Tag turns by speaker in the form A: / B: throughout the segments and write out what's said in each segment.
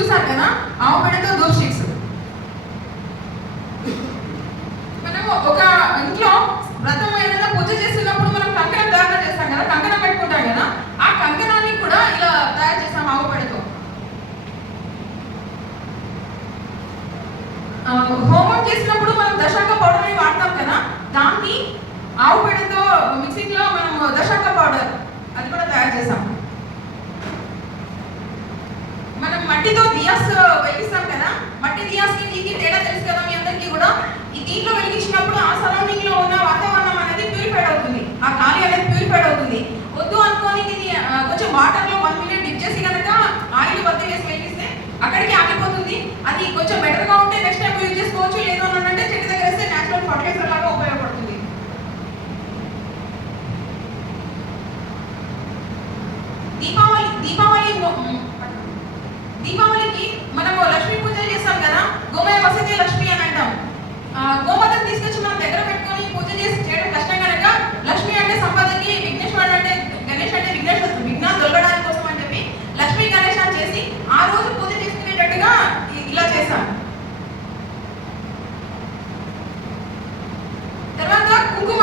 A: చూసారు కదా? ఆవు పేడతో దూప్ చేస్తుంది మనము ఒక ఇంట్లో వ్రతం ఏదైనా పూజ చేస్తున్నప్పుడు మనం కంకణం ధారణ చేస్తాం కదా? కంకణం పెట్టుకుంటాం కదా? ఆ కంకణాన్ని కూడా ఇలా తయారు చేస్తాం ఆవు పేడతో. హోమం చేసినప్పుడు మనం దశాక పౌడర్ అని వాడతాం కదా? దాన్ని ఆవు పేడతో మిక్సింగ్లో మనం దశాక పౌడర్ అది కూడా తయారు చేసాం మనం మట్టితో దియాస్ వెలిగిస్తాం కదా? మట్టి దియాస్కి దీనికి తేడా తెలుసు కదా మీ అందరికీ కూడా? ఈ దీంట్లో వెలిగించినప్పుడు ఆ సరౌండింగ్లో ఉన్న వాతావరణం అనేది ప్యూరిఫైడ్ అవుతుంది. ఆ గాలి అనేది ప్యూరిఫైడ్ అవుతుంది. వద్దు అనుకోని ఇది కొంచెం వాటర్లో వన్ మినిట్ డిప్ చేసి కనుక ఆయిల్ వద్ద వేసి వెలిగిస్తే అక్కడికి ఆగిపోతుంది. అది కొంచెం బెటర్గా ఉంటే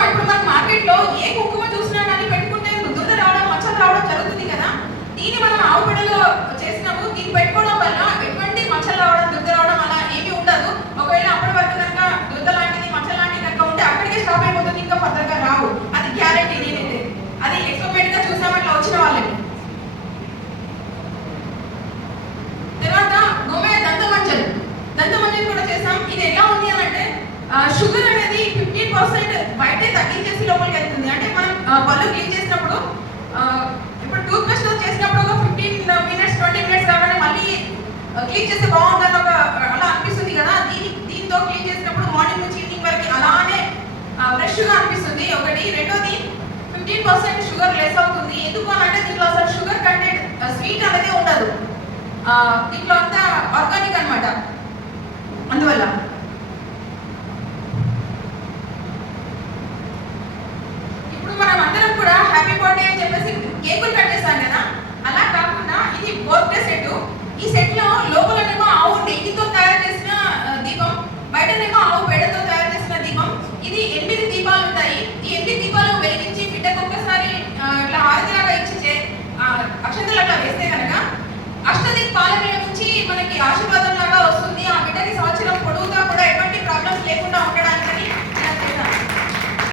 A: ఇప్పుడు మన మార్కెట్లో ఏ కుంకుమ చూసినా కానీ పెట్టుకుంటే దురద రావడం మచ్చలు రావడం జరుగుతుంది కదా? దీన్ని మనం ఆవు పెడలో చేసినాము. దీన్ని పెట్టుకోవడం వల్ల ఎటువంటి మచ్చలు రావడం దురద రావడం అలా ఏమీ ఉండదు. ఒకవేళ అప్పటి వరకు కనుక దురద లాంటిది మచ్చ లాంటిది కనుక ఉంటే అక్కడికే స్టాప్ అయిపోతుంది ఇంకా భద్రంగా రావు అది గ్యారెంటీ నేనైతే అది ఎక్స్పెరిమెంట్గా చూసాం అట్లా వచ్చిన వాళ్ళని తర్వాత గోమయ దంతమంజన్ దంతమంజన్ కూడా చేసాం ఇది ఎలా ఉంది అని అంటే షుగర్ అనేది ఫిఫ్టీన్ పర్సెంట్ బయటే తగ్గించేసి లోపలికి వెళ్తుంది. అంటే మనం పళ్ళు క్లీన్ చేసినప్పుడు ఇప్పుడు టూత్ పేస్ట్ చేసినప్పుడు ఒక ఫిఫ్టీన్ మినిట్స్ ట్వంటీ మినిట్స్ కాగానే మళ్ళీ క్లీన్ చేస్తే బాగుంటుంది ఒక అలా అనిపిస్తుంది కదా. దీని దీంతో క్లీన్ చేసినప్పుడు మార్నింగ్ నుంచి ఈవినింగ్ వరకు అలానే ఫ్రెష్గా అనిపిస్తుంది. ఒకటి. రెండోది ఫిఫ్టీన్ పర్సెంట్ షుగర్ లెస్ అవుతుంది. ఎందుకు అని అంటే దీంట్లో అసలు షుగర్ కంటెంట్ స్వీట్ అనేది ఉండదు. దీంట్లో అంతా ఆర్గానిక్ అనమాట అందువల్ల ఎనిమిది దీపాలు ఉంటాయి ఈ ఎనిమిది దీపాలు వెలిగించి బిడ్డ తప్ప